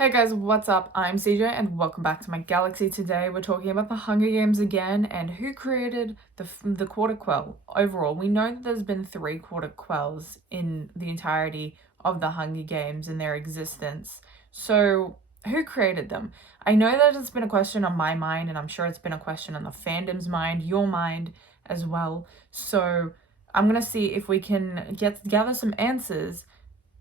Hey guys, what's up? I'm CJ and welcome back to my galaxy. Today we're talking about the Hunger Games again and who created the Quarter Quell. Overall, we know that there's been 3 Quarter Quells in the entirety of the Hunger Games and their existence. So, who created them? I know that it's been a question on my mind, and I'm sure it's been a question on the fandom's mind, your mind as well. So, I'm gonna see if we can gather some answers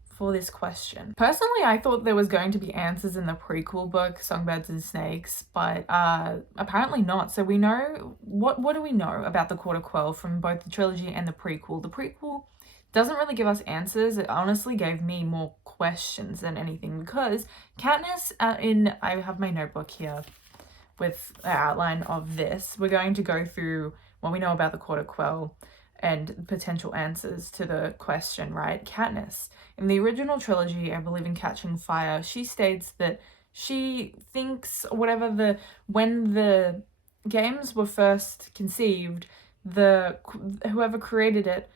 for this question. Personally, I thought there was going to be answers in the prequel book, Songbirds and Snakes, but apparently not. So we know, what do we know about the Quarter Quell from both the trilogy and the prequel? The prequel doesn't really give us answers. It honestly gave me more questions than anything, because Katniss, I have my notebook here with an outline of this. We're going to go through what we know about the Quarter Quell and potential answers to the question, right? Katniss, in the original trilogy, I believe in Catching Fire, she states that she thinks when the games were first conceived, whoever created it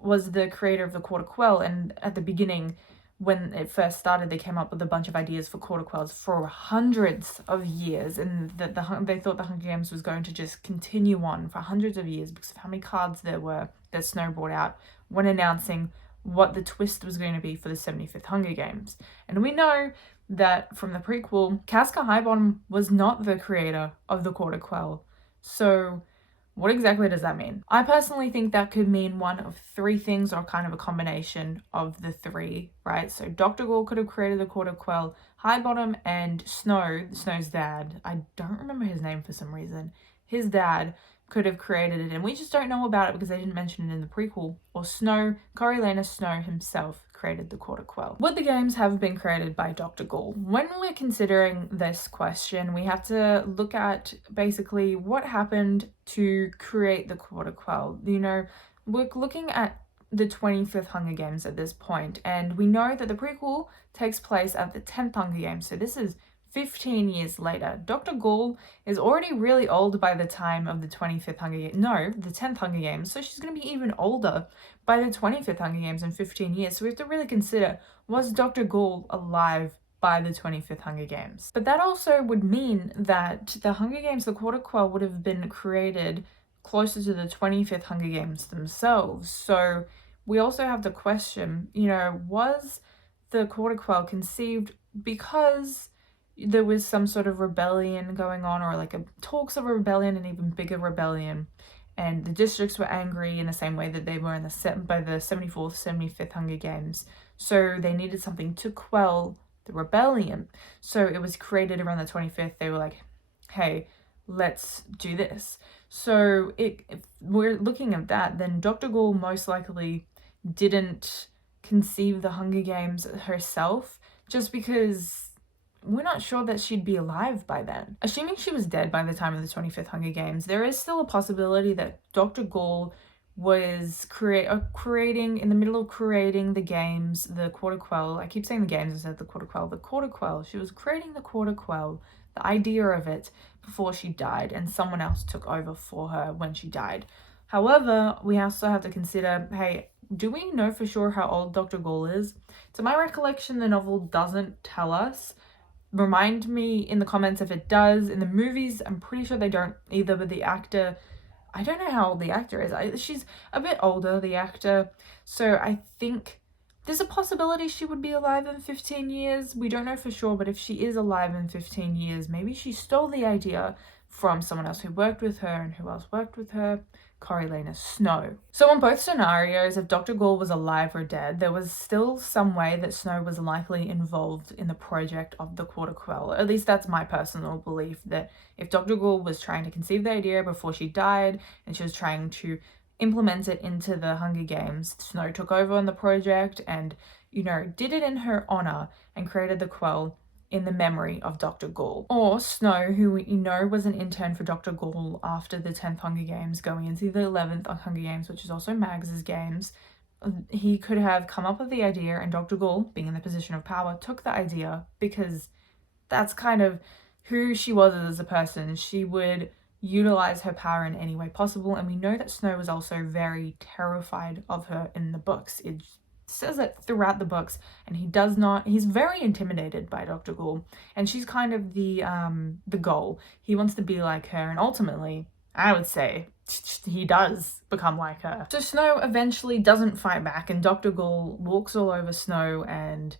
was the creator of the Quarter Quell, and at the beginning, when it first started, they came up with a bunch of ideas for Quarter Quells for hundreds of years, and that they thought the Hunger Games was going to just continue on for hundreds of years because of how many cards there were that Snow brought out when announcing what the twist was going to be for the 75th Hunger Games. And we know that from the prequel, Casca Highbottom was not the creator of the Quarter Quell. So what exactly does that mean? I personally think that could mean one of 3 things, or kind of a combination of the 3, right? So Dr. Ghoul could have created the Quarter Quell, Highbottom and Snow's dad, I don't remember his name for some reason, his dad could have created it, and we just don't know about it because they didn't mention it in the prequel. Or Coriolanus Snow himself created the Quarter Quell. Would the games have been created by Dr. Ghoul? When we're considering this question, we have to look at basically what happened to create the Quarter Quell. You know, we're looking at the 25th Hunger Games at this point, and we know that the prequel takes place at the 10th Hunger Games, so this is 15 years later. Dr. Ghoul is already really old by the time of the 25th Hunger Games. No, the 10th Hunger Games. So she's going to be even older by the 25th Hunger Games in 15 years. So we have to really consider, was Dr. Ghoul alive by the 25th Hunger Games? But that also would mean that the Hunger Games, the Quarter Quell, would have been created closer to the 25th Hunger Games themselves. So we also have the question, was the Quarter Quell conceived because there was some sort of rebellion going on, or like talks of a rebellion, an even bigger rebellion, and the districts were angry in the same way that they were by the 74th, 75th Hunger Games, so they needed something to quell the rebellion. So it was created around the 25th. They were like, hey, let's do this. So if we're looking at that, then Dr. Ghoul most likely didn't conceive the Hunger Games herself, just because we're not sure that she'd be alive by then. Assuming she was dead by the time of the 25th Hunger Games, there is still a possibility that Dr. Ghoul was creating, in the middle of creating the games, the Quarter Quell. I keep saying the games instead of the Quarter Quell. The Quarter Quell. She was creating the Quarter Quell, the idea of it, before she died, and someone else took over for her when she died. However, we also have to consider, hey, do we know for sure how old Dr. Ghoul is? To my recollection, the novel doesn't tell us. Remind me in the comments if it does. In the movies, I'm pretty sure they don't either, but the actor, I don't know how old the actor is. She's a bit older, the actor, so I think there's a possibility she would be alive in 15 years. We don't know for sure, but if she is alive in 15 years, maybe she stole the idea from someone else who worked with her, and who else worked with her? Coriolanus Snow. So in both scenarios, if Dr. Ghoul was alive or dead, there was still some way that Snow was likely involved in the project of the Quarter Quell. At least that's my personal belief, that if Dr. Ghoul was trying to conceive the idea before she died, and she was trying to implement it into the Hunger Games, Snow took over on the project and, did it in her honor and created the Quell in the memory of Dr. Ghoul. Or Snow, who we know was an intern for Dr. Ghoul after the 10th Hunger Games, going into the 11th Hunger Games, which is also Mags's games. He could have come up with the idea, and Dr. Ghoul, being in the position of power, took the idea, because that's kind of who she was as a person. She would utilize her power in any way possible, and we know that Snow was also very terrified of her in the books. says it throughout the books, and he's very intimidated by Dr. Ghoul, and she's kind of the goal. He wants to be like her, and ultimately, I would say, he does become like her. So Snow eventually doesn't fight back, and Dr. Ghoul walks all over Snow and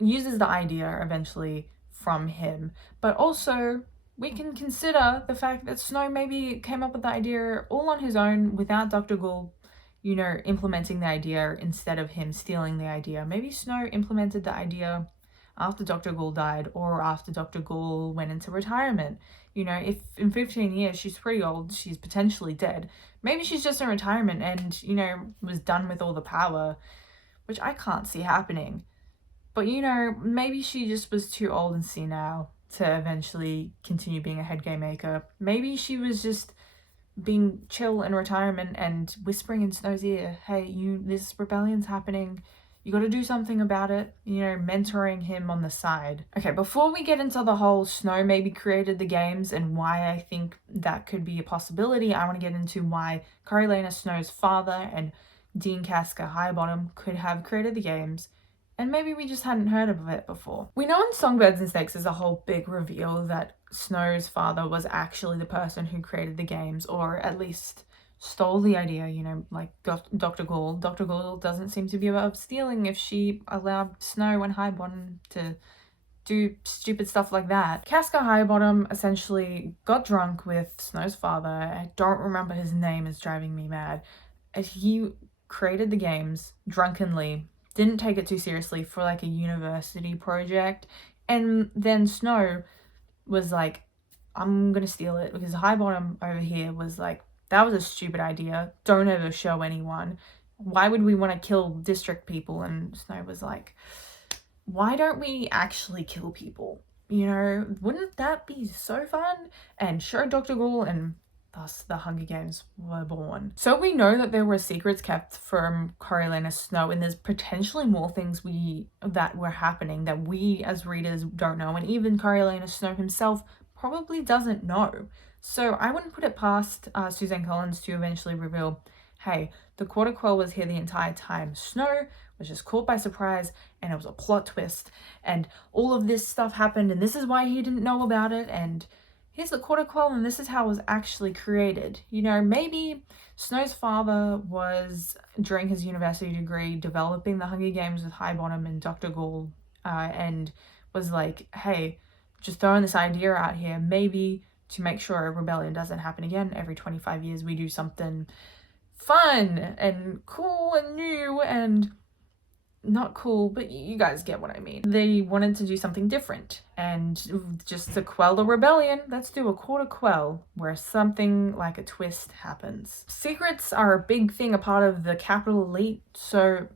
uses the idea eventually from him. But also, we can consider the fact that Snow maybe came up with the idea all on his own without Dr. Ghoul, implementing the idea instead of him stealing the idea. Maybe Snow implemented the idea after Dr. Ghoul died, or after Dr. Ghoul went into retirement. If in 15 years she's pretty old, she's potentially dead. Maybe she's just in retirement and, was done with all the power, which I can't see happening. But, maybe she just was too old and senile to eventually continue being a head game maker. Maybe she was just being chill in retirement and whispering in Snow's ear, hey, this rebellion's happening. You got to do something about it, mentoring him on the side. Okay, before we get into the whole Snow maybe created the games and why I think that could be a possibility, I want to get into why Coriolanus Snow's father and Dean Casca Highbottom could have created the games, and maybe we just hadn't heard of it before. We know in Songbirds and Snakes there's a whole big reveal that Snow's father was actually the person who created the games, or at least stole the idea, like Dr. Ghoul. Dr. Ghoul doesn't seem to be above stealing if she allowed Snow and Highbottom to do stupid stuff like that. Casca Highbottom essentially got drunk with Snow's father. I don't remember his name, it's driving me mad. And he created the games drunkenly, didn't take it too seriously for like a university project, and then Snow was like, I'm gonna steal it, because Highbottom over here was like, that was a stupid idea, don't ever show anyone, why would we want to kill district people? And Snow was like, why don't we actually kill people? Wouldn't that be so fun? And show Dr. Ghoul, and thus the Hunger Games were born. So we know that there were secrets kept from Coriolanus Snow, and there's potentially more things that were happening that we as readers don't know, and even Coriolanus Snow himself probably doesn't know. So I wouldn't put it past Suzanne Collins to eventually reveal, hey, the Quarter Quell was here the entire time. Snow was just caught by surprise, and it was a plot twist, and all of this stuff happened, and this is why he didn't know about it, and here's the Quarter Quell, and this is how it was actually created. Maybe Snow's father was, during his university degree, developing the Hunger Games with Highbottom and Dr. Ghoul, and was like, hey, just throwing this idea out here, maybe to make sure a rebellion doesn't happen again, every 25 years we do something fun and cool and new and not cool, but you guys get what I mean. They wanted to do something different, and just to quell the rebellion, let's do a Quarter Quell where something like a twist happens. Secrets are a big thing, a part of the capital elite, so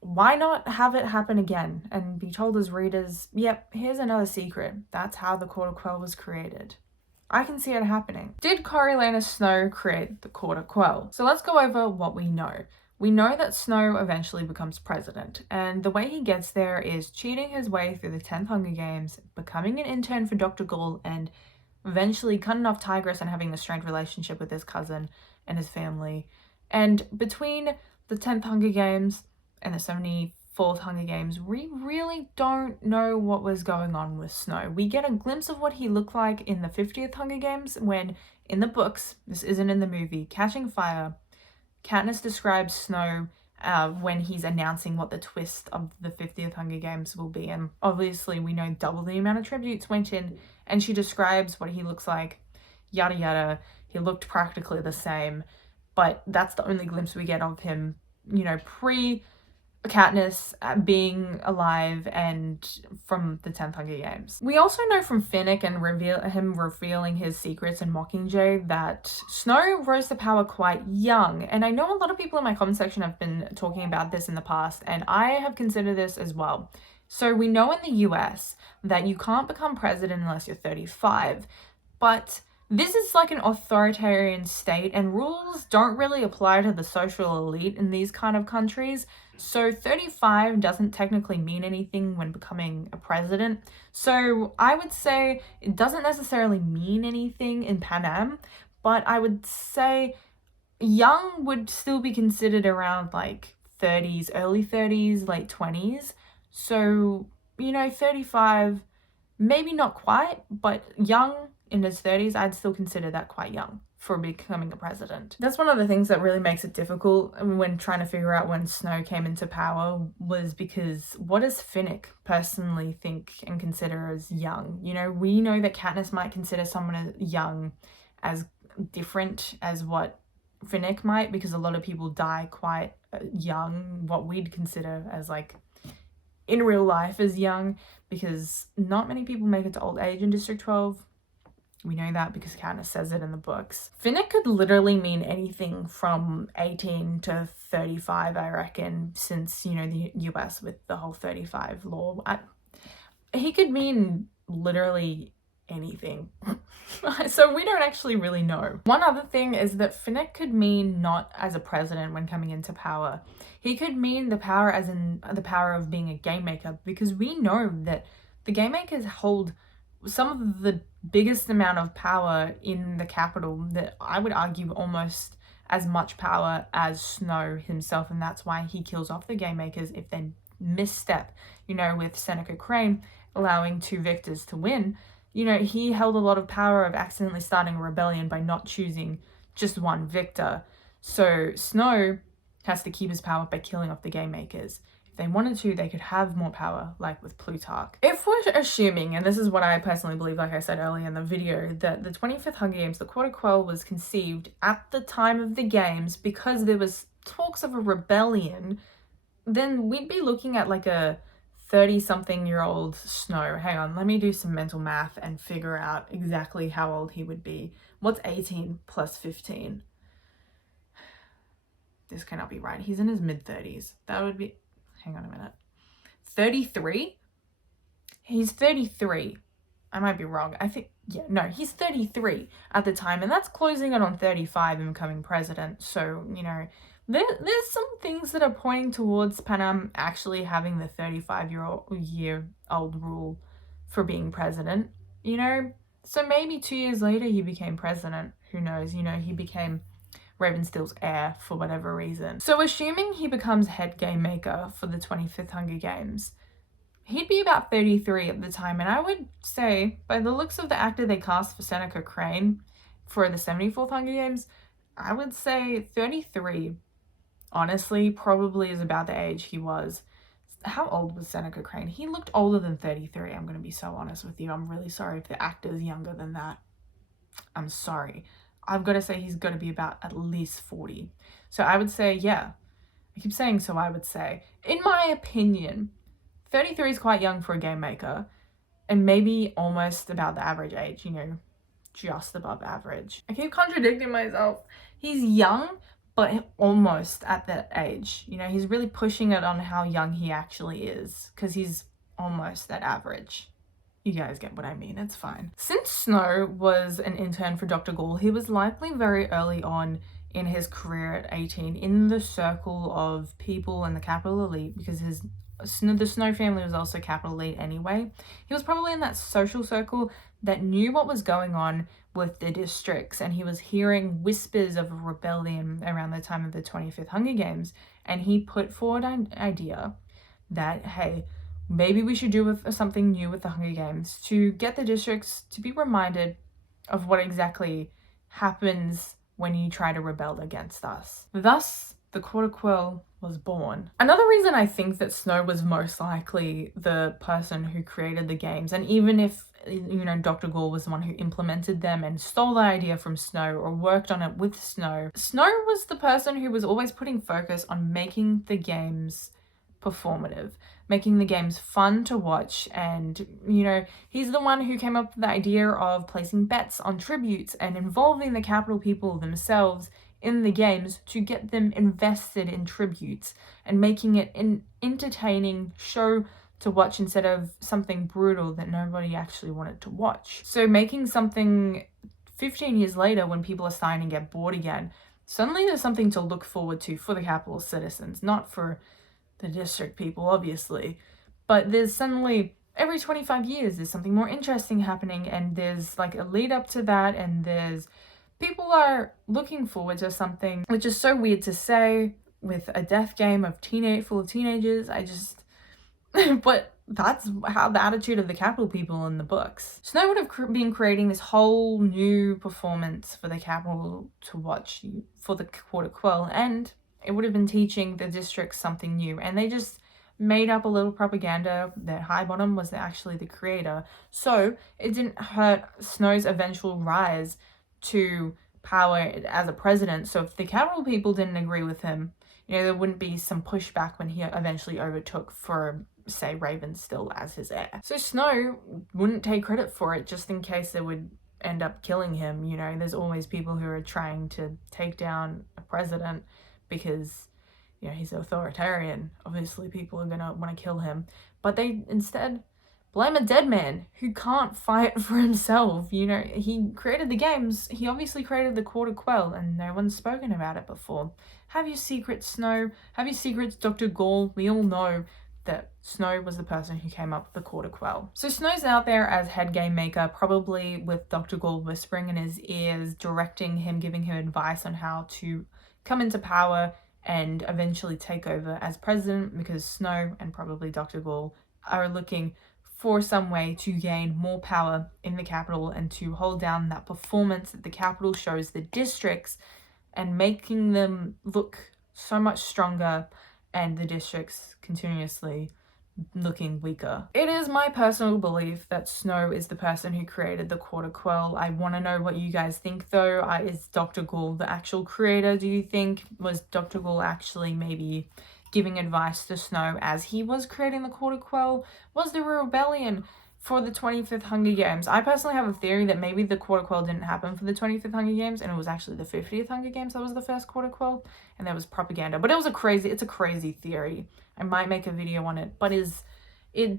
why not have it happen again and be told as readers, yep, here's another secret. That's how the Quarter Quell was created. I can see it happening. Did Coriolanus Snow create the Quarter Quell? So let's go over what we know. We know that Snow eventually becomes president, and the way he gets there is cheating his way through the 10th Hunger Games, becoming an intern for Dr. Ghoul, and eventually cutting off Tigress and having a strained relationship with his cousin and his family. And between the 10th Hunger Games and the 74th Hunger Games, we really don't know what was going on with Snow. We get a glimpse of what he looked like in the 50th Hunger Games when, in the books, this isn't in the movie, Catching Fire, Katniss describes Snow when he's announcing what the twist of the 50th Hunger Games will be, and obviously we know double the amount of tributes went in, and she describes what he looks like, yada yada. He looked practically the same, but that's the only glimpse we get of him, pre Katniss being alive and from the 10th Hunger Games. We also know from Finnick and him revealing his secrets in Mockingjay that Snow rose to power quite young, and I know a lot of people in my comment section have been talking about this in the past, and I have considered this as well. So we know in the US that you can't become president unless you're 35, but this is like an authoritarian state, and rules don't really apply to the social elite in these kind of countries. So 35 doesn't technically mean anything when becoming a president. So I would say it doesn't necessarily mean anything in Pan Am, but I would say young would still be considered around like 30s, early 30s, late 20s. So, 35, maybe not quite, but young in his 30s, I'd still consider that quite young for becoming a president. That's one of the things that really makes it difficult when trying to figure out when Snow came into power, was because what does Finnick personally think and consider as young? We know that Katniss might consider someone as young as different as what Finnick might, because a lot of people die quite young, what we'd consider as like in real life as young, because not many people make it to old age in District 12. We know that because Katniss says it in the books. Finnick could literally mean anything from 18 to 35, I reckon, since, the US with the whole 35 law. He could mean literally anything. So we don't actually really know. One other thing is that Finnick could mean not as a president when coming into power. He could mean the power as in the power of being a game maker, because we know that the game makers hold some of the biggest amount of power in the capital, that I would argue almost as much power as Snow himself, and that's why he kills off the game makers if they misstep, with Seneca Crane allowing 2 victors to win. He held a lot of power of accidentally starting a rebellion by not choosing just one victor. So Snow has to keep his power by killing off the game makers. If they wanted to, they could have more power, like with Plutarch. If we're assuming, and this is what I personally believe, like I said earlier in the video, that the 25th Hunger Games, the Quarter Quell, was conceived at the time of the games because there was talks of a rebellion, then we'd be looking at like a 30-something-year-old Snow. Hang on, let me do some mental math and figure out exactly how old he would be. What's 18 plus 15? This cannot be right. He's in his mid-30s. That would be... Hang on a minute. 33? He's 33. I might be wrong. He's 33 at the time, and that's closing in on 35 and becoming president. So, there's some things that are pointing towards Panem actually having the 35-year-old rule for being president, So maybe 2 years later he became president. Who knows? He became Ravenstill's heir for whatever reason. So assuming he becomes head game maker for the 25th Hunger Games, he'd be about 33 at the time, and I would say, by the looks of the actor they cast for Seneca Crane for the 74th Hunger Games, I would say 33, honestly, probably is about the age he was. How old was Seneca Crane? He looked older than 33, I'm going to be so honest with you. I'm really sorry if the actor's younger than that. I'm sorry. I've got to say he's got to be about at least 40. So I would say, I keep saying so I would say. In my opinion, 33 is quite young for a game maker, and maybe almost about the average age, just above average. I keep contradicting myself. He's young, but almost at that age. He's really pushing it on how young he actually is, because he's almost at average. You guys get what I mean, it's fine. Since Snow was an intern for Dr. Gall, he was likely very early on in his career at 18 in the circle of people in the capital elite, because the Snow family was also capital elite anyway. He was probably in that social circle that knew what was going on with the districts, and he was hearing whispers of a rebellion around the time of the 25th Hunger Games, and he put forward an idea that, hey, maybe we should do something new with the Hunger Games to get the districts to be reminded of what exactly happens when you try to rebel against us. Thus, the Quarter Quell was born. Another reason I think that Snow was most likely the person who created the games, and even if, Dr. Gall was the one who implemented them and stole the idea from Snow or worked on it with Snow, Snow was the person who was always putting focus on making the games performative, making the games fun to watch, and he's the one who came up with the idea of placing bets on tributes and involving the capital people themselves in the games to get them invested in tributes and making it an entertaining show to watch instead of something brutal that nobody actually wanted to watch. So making something 15 years later, when people are starting to get bored again, suddenly there's something to look forward to for the capital citizens, not for the district people, obviously, but there's suddenly every 25 years there's something more interesting happening, and there's like a lead up to that, and people are looking forward to something, which is so weird to say, with a death game of full of teenagers. But that's how the attitude of the capital people in the books. Snow would have been creating this whole new performance for the capital to watch for the Quarter Quell, and it would have been teaching the districts something new, and they just made up a little propaganda that Highbottom was actually the creator. So it didn't hurt Snow's eventual rise to power as a president. So if the capital people didn't agree with him, there wouldn't be some pushback when he eventually overtook for, say, Raven still as his heir. So Snow wouldn't take credit for it just in case they would end up killing him. There's always people who are trying to take down a president because, he's authoritarian. Obviously, people are gonna want to kill him. But they instead blame a dead man who can't fight for himself. He created the games. He obviously created the Quarter Quell, and no one's spoken about it before. Have your secrets, Snow. Have your secrets, Dr. Gall. We all know that Snow was the person who came up with the Quarter Quell. So Snow's out there as head game maker, probably with Dr. Gall whispering in his ears, directing him, giving him advice on how to come into power and eventually take over as president, because Snow and probably Dr. Gall are looking for some way to gain more power in the capital and to hold down that performance that the capital shows the districts, and making them look so much stronger and the districts continuously looking weaker. It is my personal belief that Snow is the person who created the Quarter Quell. I want to know what you guys think though. Is Dr. Gall the actual creator, do you think? Was Dr. Gall actually maybe giving advice to Snow as he was creating the Quarter Quell? Was there a rebellion for the 25th Hunger Games? I personally have a theory that maybe the Quarter Quell didn't happen for the 25th Hunger Games, and it was actually the 50th Hunger Games that was the first Quarter Quell, and there was propaganda. But it's a crazy theory. I might make a video on it, but it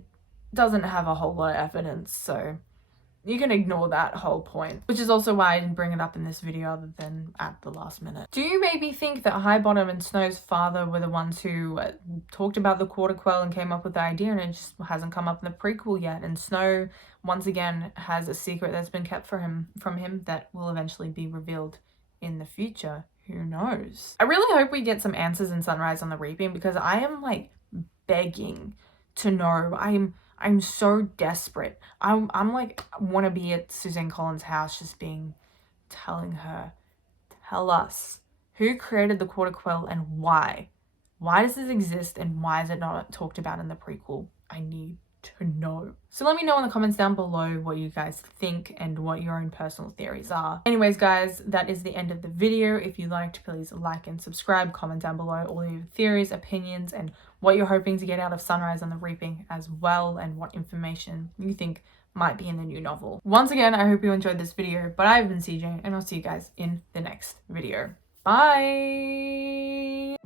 doesn't have a whole lot of evidence, so you can ignore that whole point, which is also why I didn't bring it up in this video other than at the last minute. Do you maybe think that Highbottom and Snow's father were the ones who talked about the Quarter Quell and came up with the idea, and it just hasn't come up in the prequel yet, and Snow once again has a secret that's been kept from him that will eventually be revealed in the future? Who knows? I really hope we get some answers in Sunrise on the Reaping, because I am like begging to know. I'm so desperate. I'm like, want to be at Suzanne Collins' house just telling her, tell us who created the Quarter Quell and why. Why does this exist and why is it not talked about in the prequel? I need to know. So let me know in the comments down below what you guys think and what your own personal theories are. Anyways, guys, that is the end of the video. If you liked, please like and subscribe. Comment down below all your theories, opinions, and what you're hoping to get out of Sunrise on the Reaping as well, and what information you think might be in the new novel. Once again, I hope you enjoyed this video, but I've been CJ, and I'll see you guys in the next video. Bye!